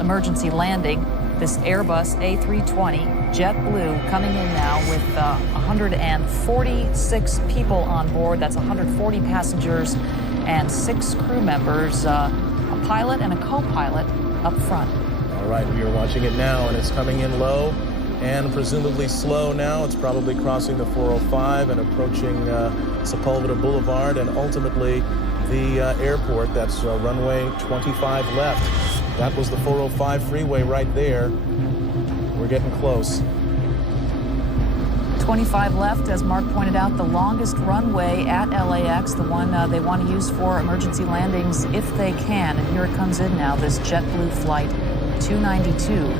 emergency landing. This Airbus A320 JetBlue coming in now with 146 people on board. That's 140 passengers and 6 crew members, a pilot and a co-pilot up front. All right, we are watching it now, and it's coming in low and presumably slow now. It's probably crossing the 405 and approaching Sepulveda Boulevard and ultimately the airport. That's runway 25 left. That was the 405 freeway right there. We're getting close. 25 left, as Mark pointed out, the longest runway at LAX, the one they want to use for emergency landings if they can. And here it comes in now, this JetBlue Flight 292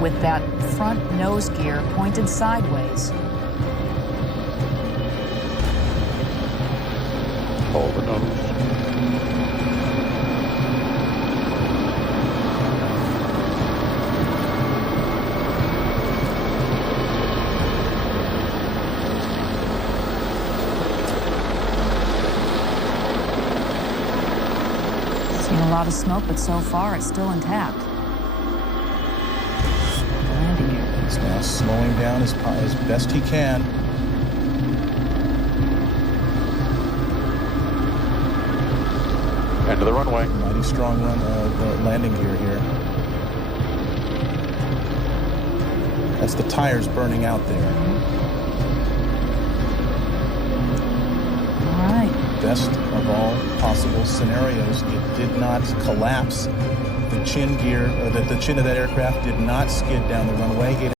with that front nose gear pointed sideways. Hold the nose. Seen a lot of smoke, but so far it's still intact. Landing gear. He's now slowing down as best he can. End of the runway. Mighty strong landing gear here. That's the tires burning out there. All right. Best of all possible scenarios, it did not collapse. The chin gear, the chin of that aircraft did not skid down the runway. It